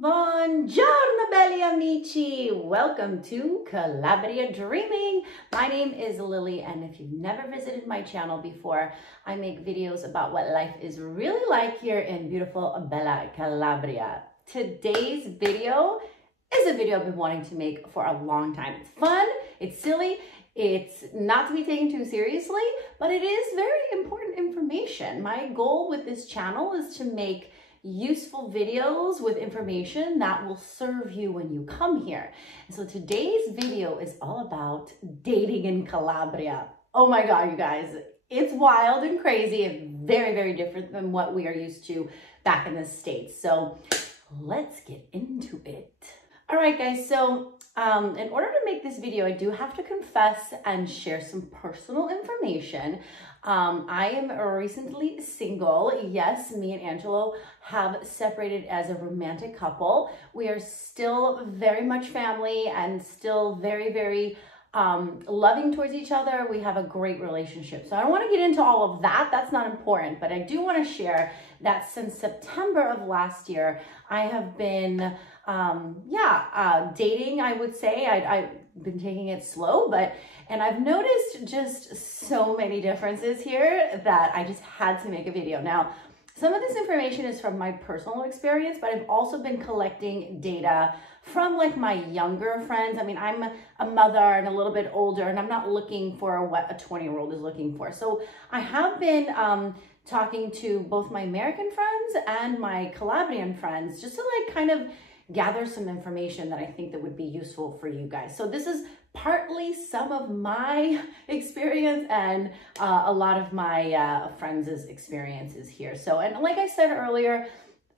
Buongiorno belli amici! Welcome to Calabria Dreaming. My name is Lily, and if you've never visited my channel before, I make videos about what life is really like here in beautiful Bella Calabria. Today's video is a video I've been wanting to make for a long time. It's fun, it's silly, it's not to be taken too seriously, but it is very important information. My goal with this channel is to make useful videos with information that will serve you when you come here. And so today's video is all about dating in Calabria. Oh my God, you guys, it's wild and crazy and very, very different than what we are used to back in the States. So let's get into it. All right, guys, so in order to make this video, I do have to confess and share some personal information. I am recently single. Yes, me and Angelo have separated as a romantic couple. We are still very much family and still very, very loving towards each other. We have a great relationship. So I don't want to get into all of that. That's not important, but I do want to share that since September of last year, I have been dating, I would say. I've been taking it slow, and I've noticed just so many differences here that I just had to make a video. Now, some of this information is from my personal experience, but I've also been collecting data from like my younger friends. I mean, I'm a mother and a little bit older, and I'm not looking for what a 20-year-old is looking for. So I have been talking to both my American friends and my Calabrian friends just to like kind of gather some information that I think that would be useful for you guys. So this is partly some of my experience and a lot of my friends' experiences here. So, and like I said earlier,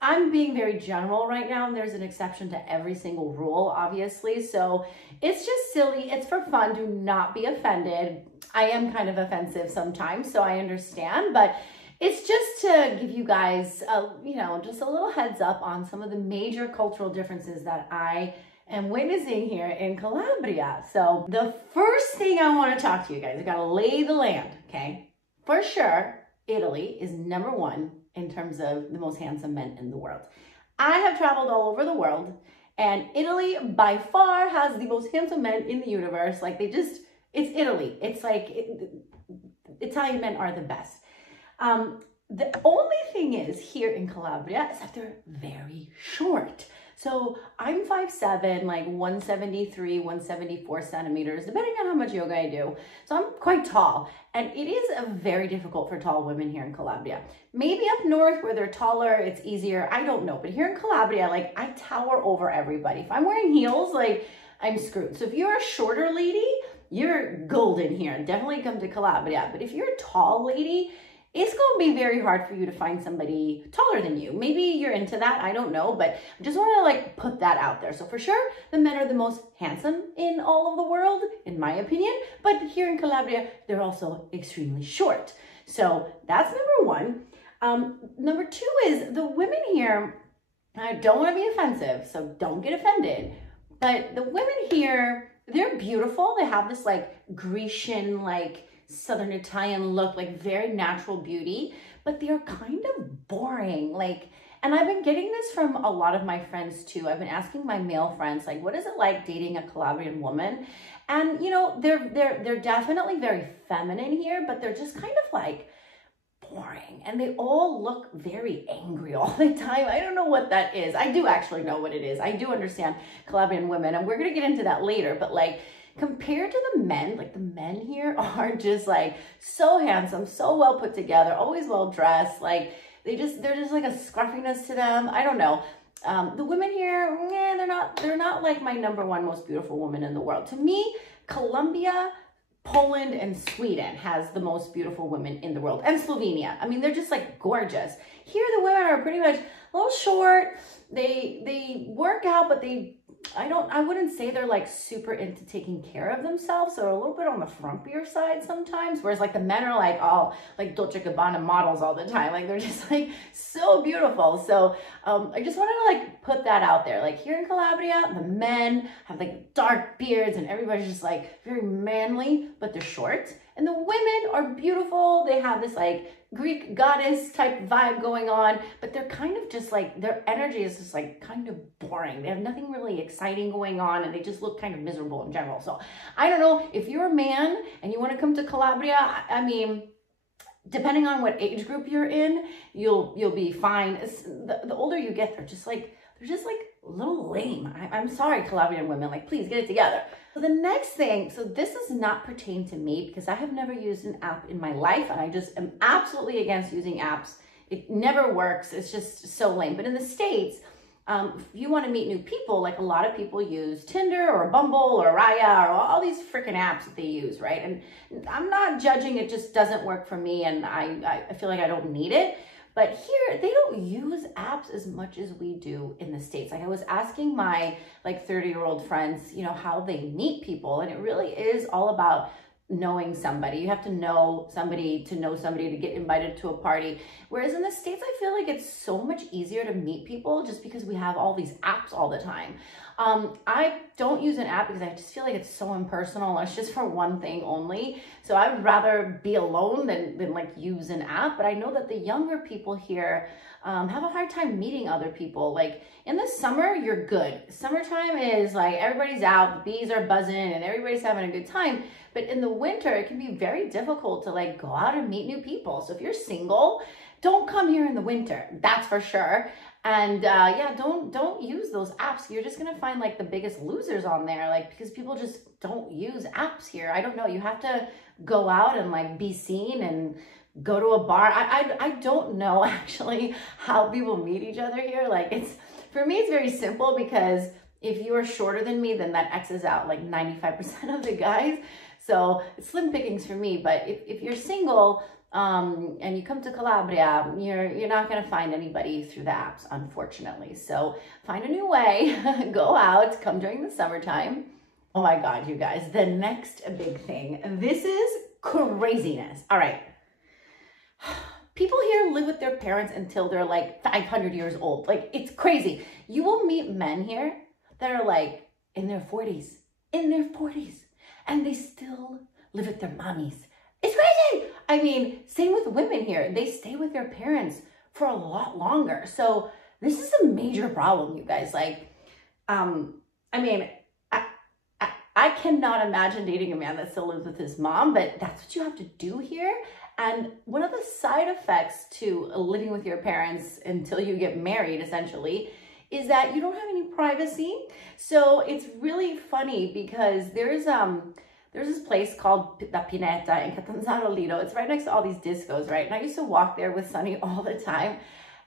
I'm being very general right now, and there's an exception to every single rule, obviously. So it's just silly. It's for fun. Do not be offended. I am kind of offensive sometimes, so I understand, but it's just to give you guys, just a little heads up on some of the major cultural differences that I am witnessing here in Calabria. So the first thing I want to talk to you guys, I got to lay the land, okay? For sure, Italy is #1 in terms of the most handsome men in the world. I have traveled all over the world, and Italy by far has the most handsome men in the universe. Like it's Italy. It's like Italian men are the best. The only thing is here in Calabria is that they're very short. So I'm 5'7", like 173, 174 centimeters, depending on how much yoga I do. So I'm quite tall, and it is very difficult for tall women here in Calabria. Maybe up north where they're taller, it's easier. I don't know, but here in Calabria, like I tower over everybody. If I'm wearing heels, like I'm screwed. So if you're a shorter lady, you're golden here. Definitely come to Calabria. But if you're a tall lady, it's going to be very hard for you to find somebody taller than you. Maybe you're into that, I don't know, but I just want to like put that out there. So for sure, the men are the most handsome in all of the world, in my opinion, but here in Calabria, they're also extremely short. So that's #1. #2 is the women here, I don't want to be offensive, so don't get offended, but the women here, they're beautiful. They have this like Grecian, like Southern Italian look, like very natural beauty, but they are kind of boring. And I've been getting this from a lot of my friends too. I've been asking my male friends, like, what is it like dating a Calabrian woman? And you know, they're definitely very feminine here, but they're just kind of like boring, and they all look very angry all the time. I don't know what that is. I do actually know what it is. I do understand Calabrian women, and we're gonna get into that later, but like, compared to the men, like the men here are just like so handsome, so well put together, always well dressed. Like they're just like a scruffiness to them. I don't know. The women here, they're not like my #1 most beautiful woman in the world. To me, Colombia, Poland, and Sweden has the most beautiful women in the world, and Slovenia. I mean, they're just like gorgeous. Here, the women are pretty much a little short. They work out, but I wouldn't say they're like super into taking care of themselves. So a little bit on the frumpier side sometimes, whereas like the men are like all like Dolce & Gabbana models all the time. Like they're just like so beautiful. So I just wanted to like put that out there. Like here in Calabria, the men have like dark beards and everybody's just like very manly, but they're short. And the women are beautiful. They have this like Greek goddess type vibe going on, but they're kind of just like, their energy is just like kind of boring. They have nothing really exciting going on, and they just look kind of miserable in general. So I don't know, if you're a man and you want to come to Calabria, I mean, depending on what age group you're in, you'll be fine. The older you get, they're just like a little lame. I'm sorry, Calabrian women, like, please get it together. So the next thing, so this does not pertain to me because I have never used an app in my life, and I just am absolutely against using apps. It never works. It's just so lame. But in the States, if you want to meet new people, like a lot of people use Tinder or Bumble or Raya or all these freaking apps that they use, right? And I'm not judging, it just doesn't work for me, and I feel like I don't need it. But here, they don't use apps as much as we do in the States. Like I was asking my like 30-year-old friends, you know, how they meet people. And it really is all about knowing somebody. You have to know somebody to get invited to a party. Whereas in the States, I feel like it's so much easier to meet people just because we have all these apps all the time. I don't use an app because I just feel like it's so impersonal. It's just for one thing only. So I would rather be alone than like use an app. But I know that the younger people here have a hard time meeting other people. Like in the summer, you're good. Summertime is like everybody's out, the bees are buzzing, and everybody's having a good time. But in the winter, it can be very difficult to like go out and meet new people. So if you're single, don't come here in the winter. That's for sure. And yeah, don't use those apps. You're just gonna find like the biggest losers on there, like because people just don't use apps here. I don't know. You have to go out and like be seen and go to a bar. I don't know actually how people meet each other here. Like for me, it's very simple because if you are shorter than me, then that X's out like 95% of the guys. So it's slim pickings for me. But if you're single, and you come to Calabria, you're not going to find anybody through the apps, unfortunately. So find a new way, go out, come during the summertime. Oh my God, you guys, the next big thing. This is craziness. All right. People here live with their parents until they're like 500 years old. Like, it's crazy. You will meet men here that are like in their 40s, and they still live with their mommies. It's crazy. I mean, same with women here. They stay with their parents for a lot longer. So this is a major problem, you guys. Like, I mean, I cannot imagine dating a man that still lives with his mom, but that's what you have to do here. And one of the side effects to living with your parents until you get married, essentially, is that you don't have any privacy. So it's really funny because there's this place called La Pineta in Catanzaro Lido. It's right next to all these discos, right? And I used to walk there with Sunny all the time.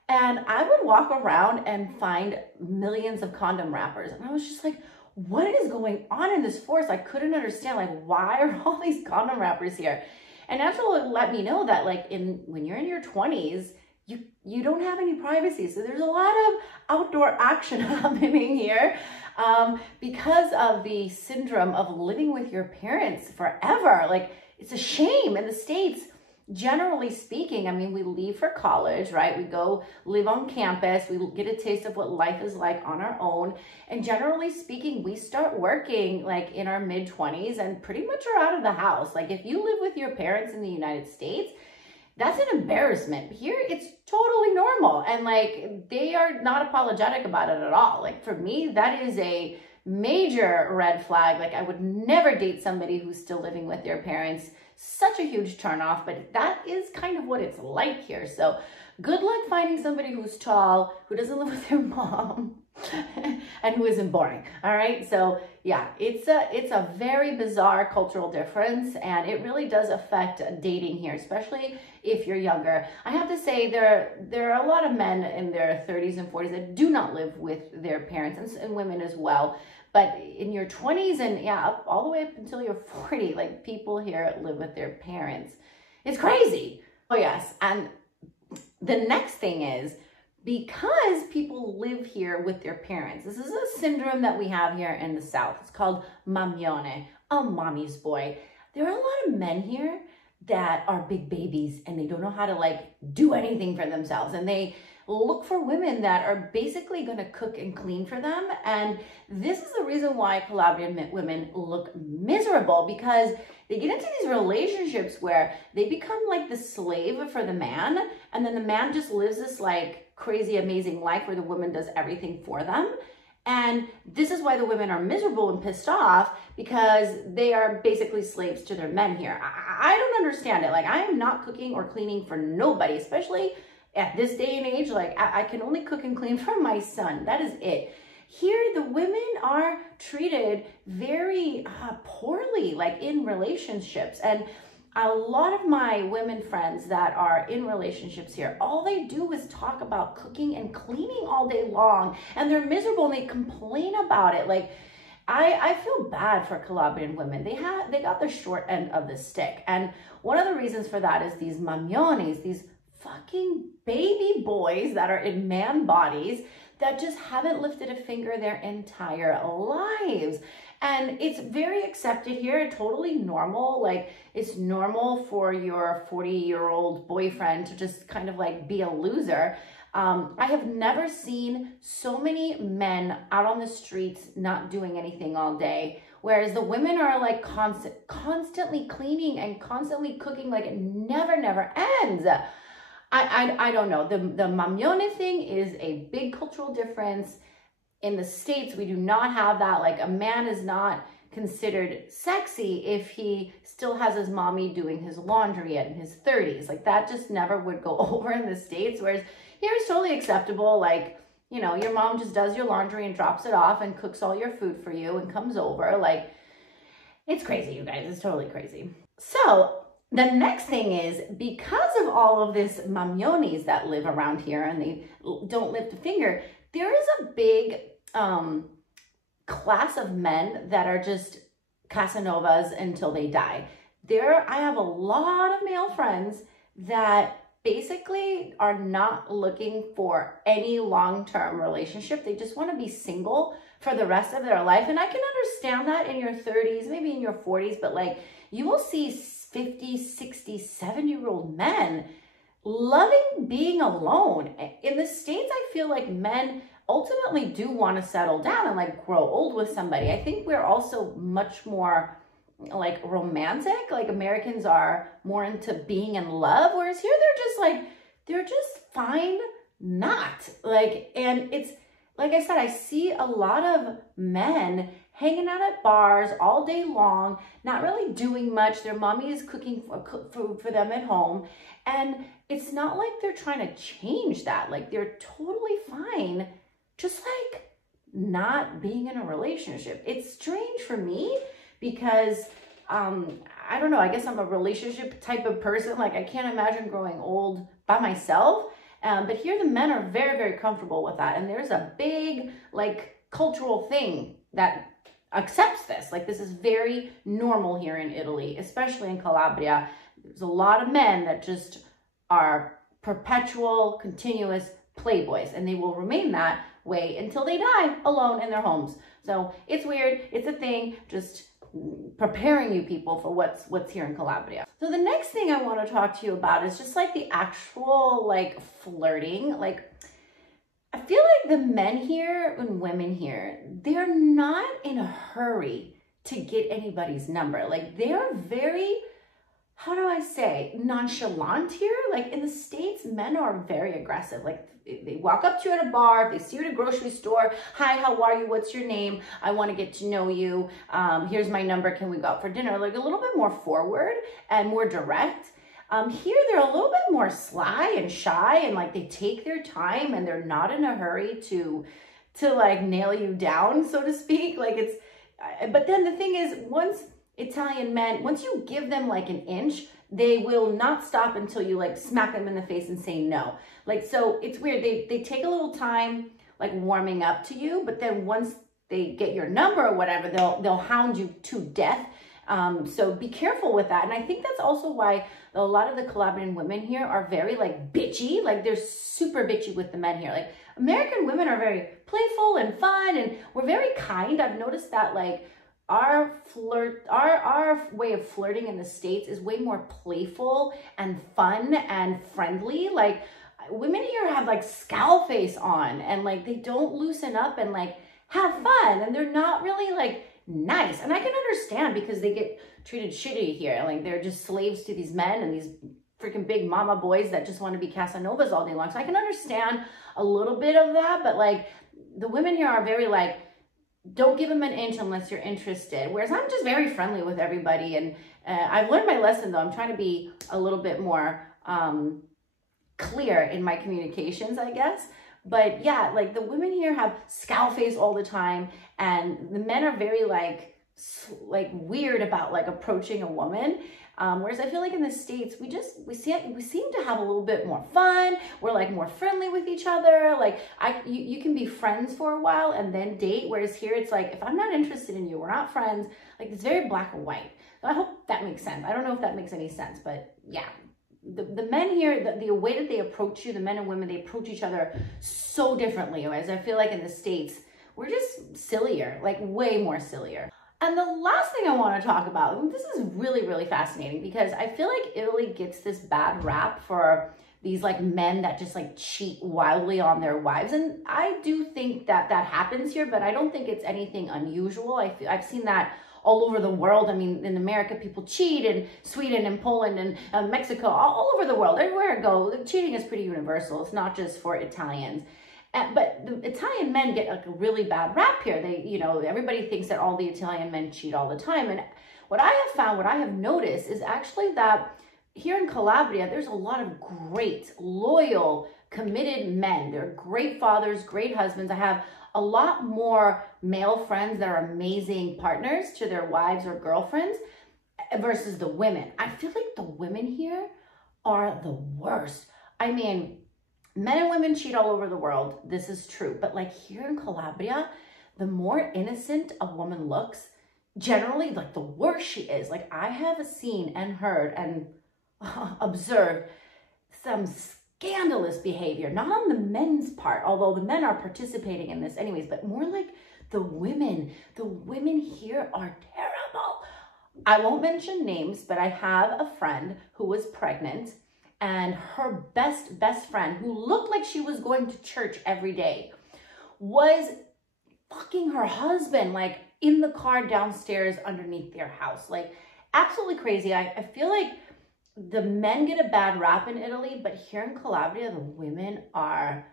And I would walk around and find millions of condom wrappers. And I was just like, what is going on in this forest? I couldn't understand, like, why are all these condom wrappers here? And Angela let me know that, like, when you're in your 20s, you don't have any privacy. So there's a lot of outdoor action happening here because of the syndrome of living with your parents forever. Like, it's a shame. In the States, generally speaking, I mean, we leave for college, right? We go live on campus. We get a taste of what life is like on our own. And generally speaking, we start working like in our mid-20s and pretty much are out of the house. Like, if you live with your parents in the United States, that's an embarrassment. Here, it's totally normal. And like, they are not apologetic about it at all. Like, for me, that is a major red flag. Like, I would never date somebody who's still living with their parents. Such a huge turnoff, but that is kind of what it's like here. So good luck finding somebody who's tall, who doesn't live with their mom, and who isn't boring. All right. So yeah, it's a very bizarre cultural difference, and it really does affect dating here, especially if you're younger. I have to say there are a lot of men in their 30s and 40s that do not live with their parents, and women as well. But in your 20s and yeah, all the way up until you're 40, like, people here live with their parents. It's crazy. Oh yes. And the next thing is, because people live here with their parents, this is a syndrome that we have here in the South. It's called mamione, a mommy's boy. There are a lot of men here that are big babies and they don't know how to like do anything for themselves. And they look for women that are basically going to cook and clean for them. And this is the reason why Calabrian women look miserable, because they get into these relationships where they become like the slave for the man, and then the man just lives this like crazy amazing life where the woman does everything for them. And this is why the women are miserable and pissed off, because they are basically slaves to their men here. I don't understand it. Like, I am not cooking or cleaning for nobody, especially at this day and age. Like, I can only cook and clean for my son. That is it. Here, the women are treated very poorly, like in relationships. And a lot of my women friends that are in relationships here, all they do is talk about cooking and cleaning all day long, and they're miserable and they complain about it. Like, I feel bad for Calabrian women. They got the short end of the stick. And one of the reasons for that is these mamiones, these fucking baby boys that are in man bodies that just haven't lifted a finger their entire lives. And it's very accepted here, totally normal. Like, it's normal for your 40-year-old boyfriend to just kind of like be a loser. I have never seen so many men out on the streets not doing anything all day, whereas the women are like constantly cleaning and constantly cooking, like it never ends. I don't know. The mamione thing is a big cultural difference. In the States, we do not have that. Like, a man is not considered sexy if he still has his mommy doing his laundry in his 30s. Like, that just never would go over in the States, whereas here it's totally acceptable. Like, you know, your mom just does your laundry and drops it off and cooks all your food for you and comes over. Like, it's crazy, you guys. It's totally crazy. So the next thing is, because of all of this mamiones that live around here and they don't lift a finger, there is a big class of men that are just Casanovas until they die. I have a lot of male friends that basically are not looking for any long-term relationship. They just want to be single for the rest of their life. And I can understand that in your 30s, maybe in your 40s, but like, you will see 50, 60, 70-year-old men loving being alone. In the States, I feel like men ultimately do want to settle down and like grow old with somebody. I think we're also much more like romantic. Like, Americans are more into being in love, whereas here they're just fine not. Like, and it's like I said, I see a lot of men hanging out at bars all day long, not really doing much. Their mommy is cooking food for them at home. And it's not like they're trying to change that. Like, they're totally fine just like not being in a relationship. It's strange for me because, I don't know, I guess I'm a relationship type of person. Like, I can't imagine growing old by myself. But here the men are very comfortable with that. And there's a big like cultural thing that accepts this. Like, this is very normal here in Italy, especially in Calabria. There's a lot of men that just are perpetual, continuous playboys, and they will remain that way until they die alone in their homes. So it's weird. It's a thing. Just preparing you people for what's here in Calabria. So the next thing I want to talk to you about is just like the actual like flirting. Like, I feel like the men here and women here, they're not in a hurry to get anybody's number. Like, they are very, how do I say, nonchalant here. Like, in the States, men are very aggressive. Like, they walk up to you at a bar, if they see you at a grocery store, hi, how are you, what's your name, I want to get to know you, here's my number, can we go out for dinner? Like, a little bit more forward and more direct. Here they're a little bit more sly and shy, and like, they take their time and they're not in a hurry to like nail you down, so to speak. Like, it's, but then the thing is, once Italian men, once you give them like an inch, they will not stop until you like smack them in the face and say no. Like, so it's weird. They take a little time like warming up to you, but then once they get your number or whatever, they'll hound you to death. So be careful with that. And I think that's also why a lot of the Calabrian women here are very like bitchy. Like, they're super bitchy with the men here. Like, American women are very playful and fun, and we're very kind. I've noticed that like our way of flirting in the States is way more playful and fun and friendly. Like, women here have like scowl face on, and like they don't loosen up and like have fun, and they're not really like nice. And I can understand because they get treated shitty here. Like they're just slaves to these men and these freaking big mama boys that just want to be Casanovas all day long. So I can understand a little bit of that, but like the women here are very like, don't give them an inch unless you're interested. Whereas I'm just very friendly with everybody. And I've learned my lesson though. I'm trying to be a little bit more clear in my communications, I guess. But yeah, like the women here have scowl face all the time, and the men are very like weird about like approaching a woman. Whereas I feel like in the States, we seem to have a little bit more fun. We're like more friendly with each other. Like you can be friends for a while and then date. Whereas here it's like, if I'm not interested in you, we're not friends. Like it's very black and white. So I hope that makes sense. I don't know if that makes any sense, but yeah. The men here, the way that they approach you, the men and women, they approach each other so differently. Whereas I feel like in the States, we're just sillier, like way more sillier. And the last thing I want to talk about, this is really, really fascinating because I feel like Italy gets this bad rap for these like men that just like cheat wildly on their wives. And I do think that that happens here, but I don't think it's anything unusual. I've seen that all over the world. I mean, in America, people cheat, in Sweden and Poland and Mexico, all over the world, everywhere I go, cheating is pretty universal. It's not just for Italians. But the Italian men get like a really bad rap here. Everybody thinks that all the Italian men cheat all the time. And what I have found, what I have noticed is actually that here in Calabria, there's a lot of great, loyal, committed men. They're great fathers, great husbands. I have a lot more male friends that are amazing partners to their wives or girlfriends versus the women. I feel like the women here are the worst. I mean, men and women cheat all over the world. This is true. But like here in Calabria, the more innocent a woman looks, generally like the worse she is. Like I have seen and heard and observed some scandalous behavior, not on the men's part, although the men are participating in this anyways, but more like the women. The women here are terrible. I won't mention names, but I have a friend who was pregnant, and her best friend, who looked like she was going to church every day, was fucking her husband, like in the car downstairs underneath their house. Like absolutely crazy. I feel like the men get a bad rap in Italy, but here in Calabria, the women are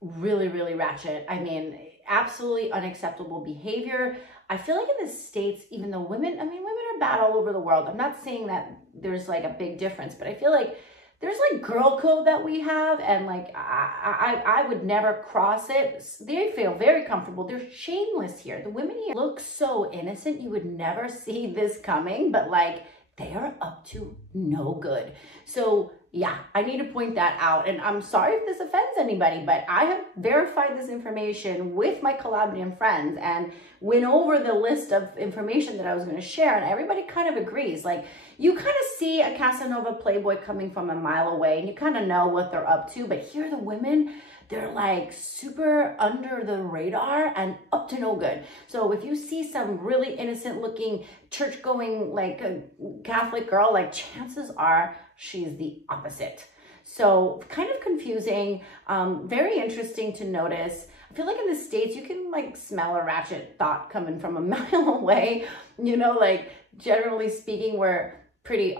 really, really ratchet. I mean, absolutely unacceptable behavior. I feel like in the States, even though women are bad all over the world. I'm not saying that there's like a big difference, but I feel like there's like girl code that we have, and like I would never cross it. They feel very comfortable. They're shameless here. The women here look so innocent. You would never see this coming, but like they are up to no good. So yeah, I need to point that out. And I'm sorry if this offends anybody, but I have verified this information with my Calabrian friends and went over the list of information that I was going to share. And everybody kind of agrees. Like you kind of see a Casanova playboy coming from a mile away and you kind of know what they're up to. But here the women, they're like super under the radar and up to no good. So if you see some really innocent looking church going like a Catholic girl, like chances are she's the opposite. So kind of confusing, very interesting to notice. I feel like in the States, you can like smell a ratchet thought coming from a mile away, like generally speaking, we're pretty,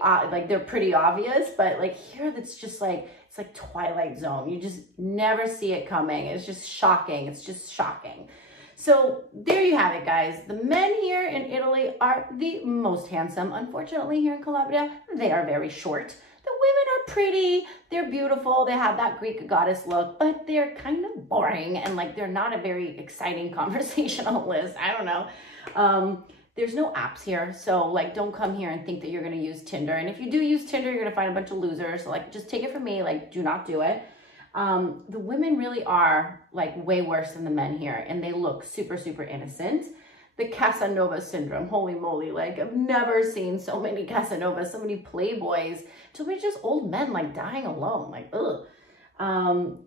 they're pretty obvious, but like here, that's just like, it's like Twilight Zone. You just never see it coming. It's just shocking. It's just shocking. So there you have it, guys. The men here in Italy are the most handsome. Unfortunately, here in Calabria, they are very short. The women are pretty, they're beautiful, they have that Greek goddess look, but they're kind of boring and like they're not a very exciting conversationalist. I don't know. There's no apps here, so like don't come here and think that you're gonna use Tinder. And if you do use Tinder, you're gonna find a bunch of losers. So like just take it from me, like do not do it. The women really are like way worse than the men here, and they look super, super innocent. The Casanova syndrome, holy moly, like I've never seen so many Casanovas, so many playboys, so many just old men like dying alone, like ugh.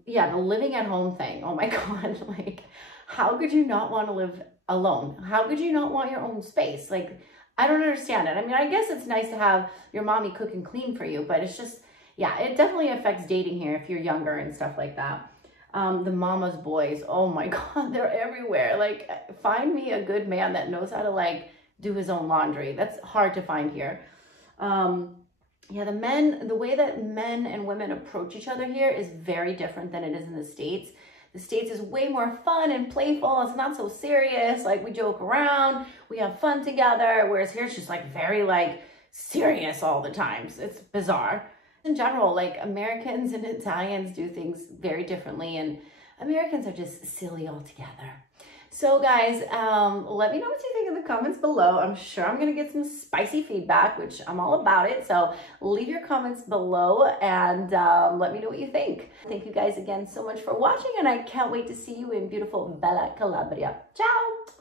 Yeah, the living at home thing, oh my God, like how could you not want to live alone? How could you not want your own space? Like, I don't understand it. I mean, I guess it's nice to have your mommy cook and clean for you, but it's just, yeah, it definitely affects dating here if you're younger and stuff like that. The mama's boys, oh my God, they're everywhere. Like, find me a good man that knows how to like do his own laundry. That's hard to find here. Yeah, the way that men and women approach each other here is very different than it is in the States. The States is way more fun and playful. It's not so serious. Like, we joke around, we have fun together. Whereas here it's just like very like serious all the time. It's bizarre. In general, like Americans and Italians do things very differently, and Americans are just silly altogether. So guys, let me know what you think in the comments below. I'm sure I'm going to get some spicy feedback, which I'm all about it. So leave your comments below and let me know what you think. Thank you guys again so much for watching, and I can't wait to see you in beautiful Bella Calabria. Ciao!